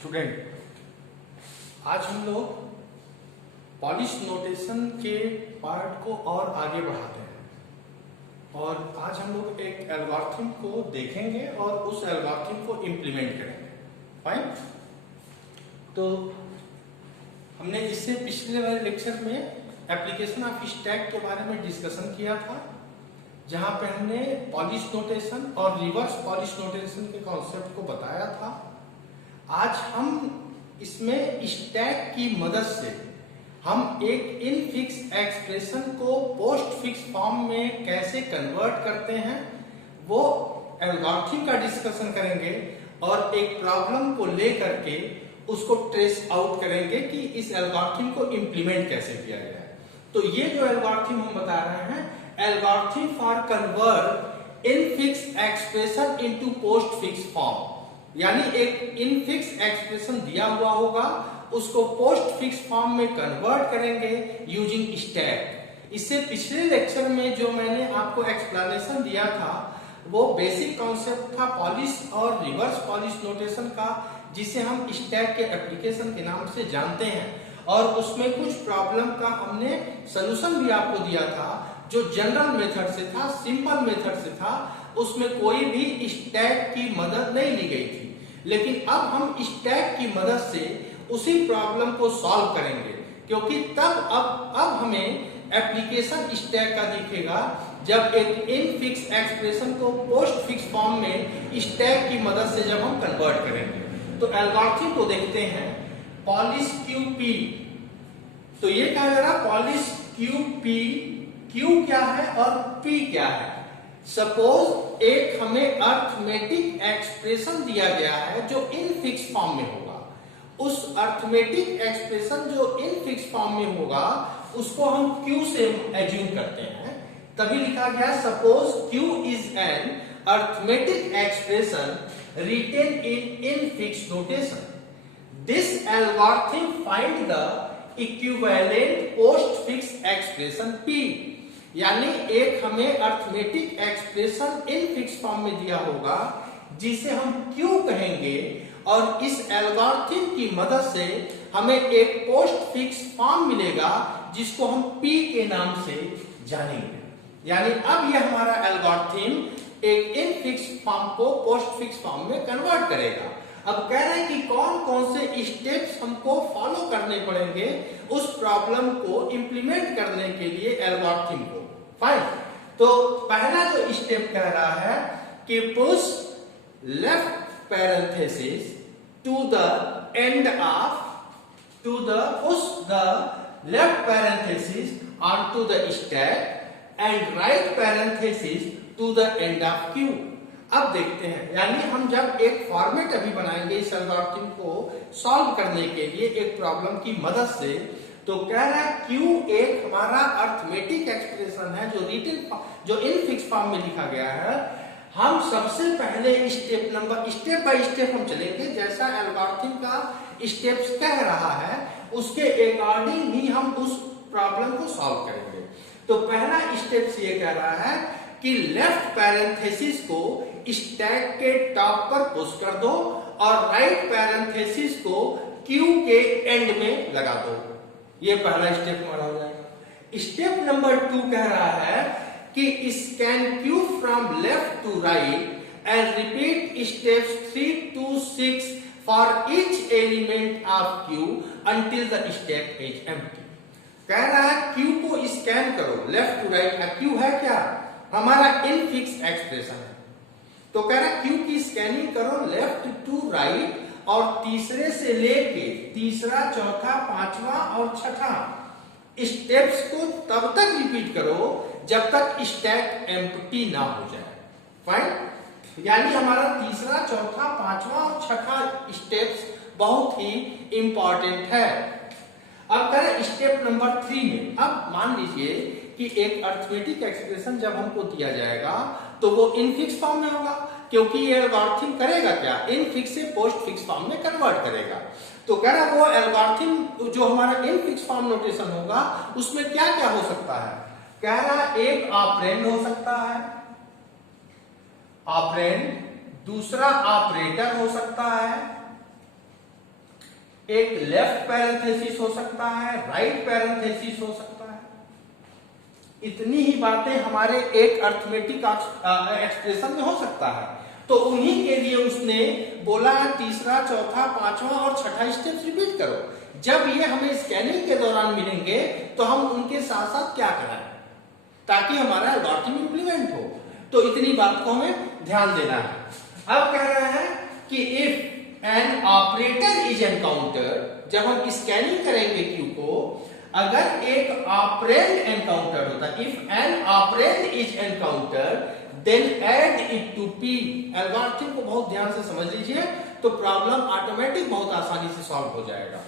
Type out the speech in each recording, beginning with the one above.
Student, आज हम लोग पॉलिश नोटेशन के पार्ट को और आगे बढ़ाते हैं और आज हम लोग एक एल्गोरिथम को देखेंगे और उस एल्गोरिथम को इम्प्लीमेंट करेंगे। फाइन। तो हमने इससे पिछले वाले लेक्चर में एप्लीकेशन ऑफ स्टैक के बारे में डिस्कशन किया था, जहां पे हमने पॉलिश नोटेशन और रिवर्स पॉलिश नोटेशन के कॉन्सेप्ट को बताया था। आज हम इसमें स्टैक की मदद से हम एक इनफिक्स एक्सप्रेशन को पोस्ट फिक्स फॉर्म में कैसे कन्वर्ट करते हैं वो एल्गोरिथम का डिस्कशन करेंगे और एक प्रॉब्लम को लेकर के उसको ट्रेस आउट करेंगे कि इस एल्गोरिथम को इम्प्लीमेंट कैसे किया गया है। तो ये जो एल्गोरिथम हम बता रहे हैं, algorithm for convert infix expression into post fix form, यानी एक इनफिक्स एक्सप्रेशन दिया हुआ होगा, उसको पोस्ट फिक्स फॉर्म में कन्वर्ट करेंगे यूजिंग स्टैक। इससे पिछले लेक्चर में जो मैंने आपको एक्सप्लेनेशन दिया था वो बेसिक कॉन्सेप्ट था पॉलिश और रिवर्स पॉलिश नोटेशन का, जिसे हम स्टैक के एप्लीकेशन के नाम से जानते हैं, और उसमें कुछ प्रॉब्लम का हमने सलूशन भी आपको दिया था जो जनरल मेथड से था, सिंपल मेथड से था, उसमें कोई भी स्टैक की मदद नहीं ली गई थी। लेकिन अब हम स्टैक की मदद से उसी प्रॉब्लम को सॉल्व करेंगे, क्योंकि तब अब हमें एप्लीकेशन स्टैक का दिखेगा जब एक इनफिक्स एक्सप्रेशन को पोस्ट फिक्स फॉर्म में स्टैक की मदद से जब हम कन्वर्ट करेंगे। तो एल्गोरिथम को देखते हैं, पॉलिश क्यूपी। तो ये क्या है, पॉलिश क्यूपी, क्यू क्या है और पी क्या है। सपोज एक हमें अर्थमेटिक एक्सप्रेशन दिया गया है जो इनफिक्स फॉर्म में होगा। उस अर्थमेटिक एक्सप्रेशन जो इनफिक्स फॉर्म में होगा उसको हम क्यू से एज्यूम करते हैं, तभी लिखा गया suppose Q is an arithmetic expression written in infix notation. This algorithm find the equivalent postfix expression P, यानी एक हमें अर्थमेटिक एक्सप्रेशन इनफिक्स फॉर्म में दिया होगा जिसे हम क्यू कहेंगे, और इस एल्गोरिथम की मदद से हमें एक पोस्ट फिक्स फॉर्म मिलेगा जिसको हम पी के नाम से जानेंगे। यानी अब यह हमारा एल्गोरिथम एक इनफिक्स फॉर्म को पोस्ट फिक्स फॉर्म में कन्वर्ट करेगा। अब कह रहे हैं कि कौन कौन से स्टेप्स हमको फॉलो करने पड़ेंगे उस प्रॉब्लम को इंप्लीमेंट करने के लिए एल्गोरिथम को। फाइन। तो पहला जो स्टेप कह रहा है कि push left parenthesis to the end of push the left parenthesis onto the stack and right parenthesis to the end of queue। अब देखते हैं, यानी हम जब एक फॉर्मेट अभी बनाएंगे इस एल्गोरिथम को सॉल्व करने के लिए एक प्रॉब्लम की मदद से, तो कह रहा है क्यू एक हमारा अर्थमेटिक एक्सप्रेशन है जो इनफिक्स फॉर्म में लिखा गया है। हम सबसे पहले स्टेप बाय स्टेप हम चलेंगे, जैसा एल्गोरिथम का स्टेप्स कह रहा है उसके अकॉर्डिंग ही हम उस प्रॉब्लम को सॉल्व करेंगे। तो पहला स्टेप ये कह रहा है कि लेफ्ट पैरेंथेसिस को स्टैक के टॉप पर पुश कर दो और राइट पैरेंथेसिस को क्यू के एंड में लगा दो। ये पहला स्टेप हमारा हो जाएगा। स्टेप नंबर 2 कह रहा है कि scan Q from left to right and repeat steps 3 to 6 for each element of Q until the stack is empty. कह रहा है क्यू को स्कैन करो लेफ्ट टू राइट। क्यू है क्या, हमारा इनफिक्स एक्सप्रेशन है। तो कह रहा है क्यू की स्कैनिंग करो लेफ्ट टू राइट और तीसरे से लेके तीसरा, चौथा, पांचवा और छठा स्टेप्स को तब तक रिपीट करो जब तक स्टैक एम्प्टी ना हो जाए। फाइन। यानी हमारा तीसरा, चौथा, पांचवा और छठा स्टेप्स बहुत ही इंपॉर्टेंट है। अब करें स्टेप नंबर 3 में। अब मान लीजिए कि एक अर्थमेटिक एक्सप्रेशन जब हमको दिया जाएगा तो वो इनफिक्स फॉर्म में होगा, क्योंकि ये एल्गोरिथम करेगा क्या, इनफिक्स से पोस्ट फिक्स फॉर्म में कन्वर्ट करेगा। तो कह रहा वो एल्गोरिथम जो हमारा इनफिक्स फॉर्म नोटेशन होगा उसमें क्या क्या हो सकता है। कह रहा एक ऑपरेंड हो सकता है, ऑपरेंड, दूसरा ऑपरेटर हो सकता है, एक लेफ्ट पैरेंथेसिस हो सकता है, राइट पैरेंथेसिस हो सकता है। इतनी ही बातें हमारे एक अर्थमेटिक एक्सप्रेशन में हो सकता है। तो उन्हीं के लिए उसने बोला तीसरा, चौथा, पांचवा और छठा स्टेप्स रिपीट करो। जब ये हमें स्कैनिंग के दौरान मिलेंगे तो हम उनके साथ साथ क्या कराएं ताकि हमारा एल्गोरिथम इंप्लीमेंट हो। तो इतनी बात को हमें ध्यान देना है। अब कह रहा है कि if an operator is encounter, जब हम स्कैनिंग करेंगे क्यू को, अगर एक ऑपरेंड एनकाउंटर होता है, if an operand is encounter then add it to P. Algorithm को बहुत ध्यान से समझ लीजिए तो प्रॉब्लम ऑटोमेटिक बहुत आसानी से सॉल्व हो जाएगा।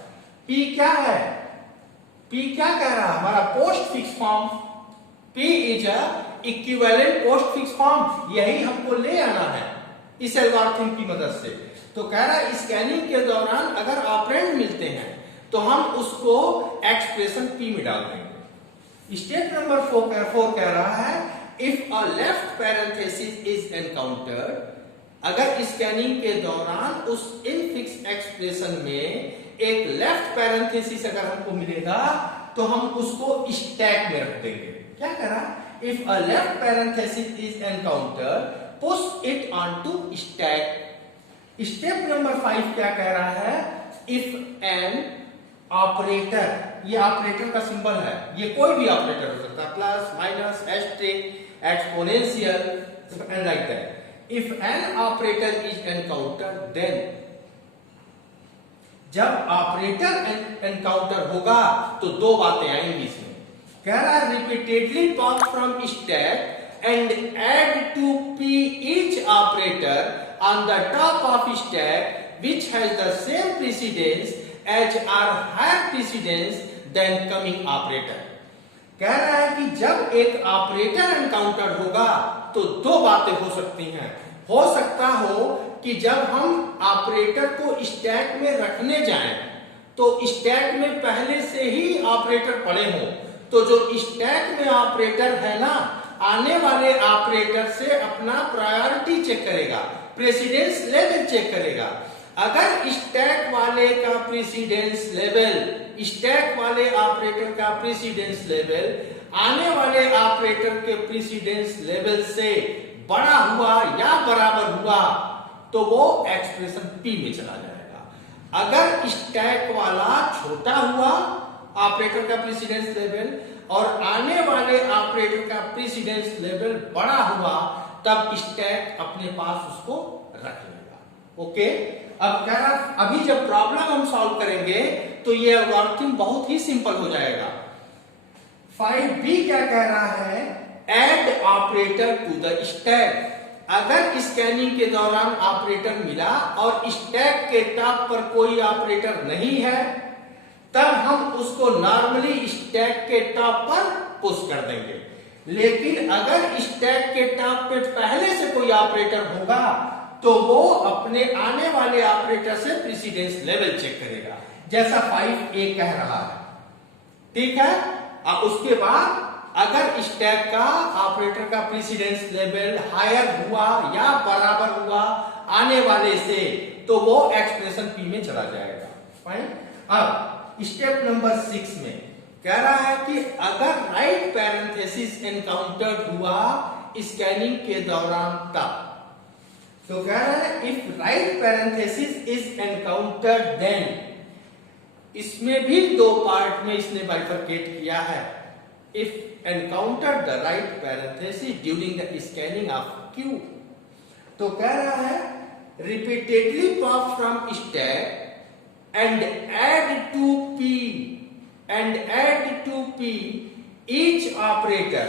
पी क्या है? पी क्या कह रहा है? हमारा post fix form. P is a equivalent post fix form, यही हमको ले आना है इस एल्गोरिथम की मदद से। तो कह रहा है स्कैनिंग के दौरान अगर ऑपरेंड मिलते हैं तो हम उसको एक्सप्रेशन पी में डाल देंगे। स्टेप नंबर 4 कह रहा है if a left parenthesis is encountered, अगर स्कैनिंग के दौरान उस इनफिक्स एक्सप्रेशन में एक लेफ्ट पैरेंथेसिस अगर हमको मिलेगा तो हम उसको स्टैक में रख देंगे। क्या कह रहा? If a left parenthesis is encountered push it onto stack. Step number 5 क्या कह रहा है? इफ एन ऑपरेटर, ये ऑपरेटर का सिंबल है, ये कोई भी ऑपरेटर हो सकता है, plus, minus, asterisk, exponential and like that. If an operator is encountered then, जब ऑपरेटर एनकाउंटर होगा तो दो बातें आएंगी इसमें। कह रहा है repeatedly pop from stack and add to P each operator on the top of stack which has the same precedence as or higher precedence than coming operator. कह रहा है कि जब एक ऑपरेटर एनकाउंटर होगा तो दो बातें हो सकती हैं। हो सकता हो कि जब हम ऑपरेटर को स्टैक में रखने जाएं तो स्टैक में पहले से ही ऑपरेटर पड़े हों, तो जो स्टैक में ऑपरेटर है ना, आने वाले ऑपरेटर से अपना प्रायोरिटी चेक करेगा, प्रेसिडेंस लेवल चेक करेगा। अगर स्टैक वाले का प्रेसिडेंस लेवल, स्टैक वाले ऑपरेटर का प्रेसिडेंस लेवल आने वाले ऑपरेटर के प्रेसिडेंस लेवल से बड़ा हुआ या बराबर हुआ तो वो एक्सप्रेशन पी में चला जाएगा। अगर स्टैक वाला छोटा हुआ ऑपरेटर का प्रेसिडेंस लेवल और आने वाले ऑपरेटर का प्रेसिडेंस लेवल बड़ा हुआ तब स्टैक अपने पास उसको रख लेगा। ओके, अब कह रहा अभी जब प्रॉब्लम हम सॉल्व करेंगे तो ये एल्गोरिथम बहुत ही सिंपल हो जाएगा। 5b क्या कह रहा है? Add operator to the stack. अगर स्कैनिंग के दौरान ऑपरेटर मिला और स्टैक के टॉप पर कोई ऑपरेटर नहीं है तब हम उसको नॉर्मली स्टैक के टॉप पर पुश कर देंगे। लेकिन अगर स्टैक के टॉप पे पहले से कोई ऑपरेटर होगा तो वो अपने आने वाले ऑपरेटर से प्रेसिडेंस लेवल चेक करेगा, जैसा 5a कह रहा है। ठीक है, और उसके बाद अगर स्टैक का ऑपरेटर का प्रेसिडेंस लेवल हायर हुआ या बराबर हुआ आने वाले से तो वो एक्सप्रेशन पी में चला जाएगा। फाइन। अब स्टेप नंबर 6 में कह रहा है कि अगर राइट पैरेंथेसिस एनकाउंटर्ड हुआ स्कैनिंग के दौरान तब, तो कह रहा है if right parenthesis is encountered then, इसमें भी दो पार्ट में इसने बाइफरकेट किया है। If encountered the right parenthesis during the scanning of Q, तो कह रहा है repeatedly pop from stack and add to p each operator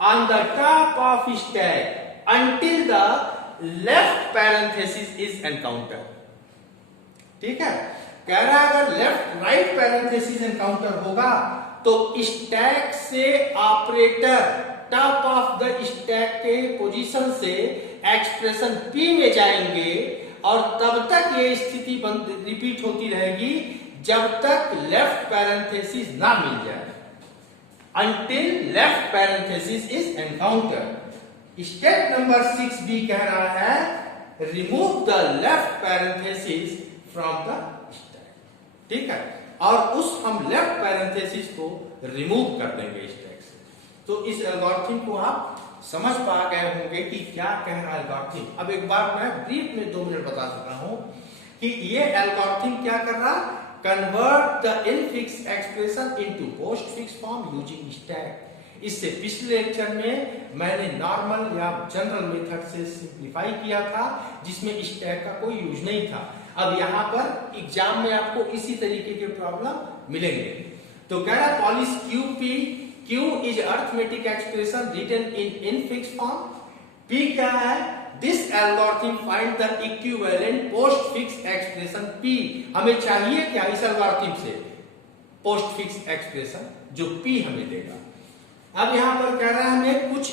on the top of stack until the left parenthesis is encountered। ठीक है, कह रहा है अगर लेफ्ट राइट पैरेंथेसिस एनकाउंटर होगा तो स्टैक से operator top of the stack के पोजीशन से एक्सप्रेशन पी में जाएंगे और तब तक ये स्थिति रिपीट होती रहेगी जब तक लेफ्ट पैरेंथेसिस ना मिल जाए, until left parenthesis is encountered। Step number 6b कह रहा है remove the left parenthesis from the stack। ठीक है, और उस हम लेफ्ट पैरेंथेसिस को रिमूव कर देंगे इस टेक्स्ट से। तो इस एल्गोरिथम को आप समझ पा गए होंगे कि क्या कह रहा है एल्गोरिथम। अब एक बार मैं ब्रीफ में 2 मिनट बता चुका हूं कि ये एल्गोरिथम क्या कर रहा, convert the infix expression into postfix form using stack. इससे पिछले लेक्चर में मैंने नॉर्मल या जनरल मेथड से सिंप्लीफाई किया था, जिसमें स्टैक का कोई यूज नहीं था। अब यहाँ पर एग्जाम में आपको इसी तरीके के प्रॉब्लम मिलेंगे। तो कह रहा Polish Q is arithmetic expression written in infix form. P क्या है, this algorithm find the equivalent postfix expression P। हमें चाहिए क्या इस एल्गोरिथम से, पोस्टफिक्स एक्सप्रेशन जो P हमें देगा। अब यहां पर कह रहा है हमें कुछ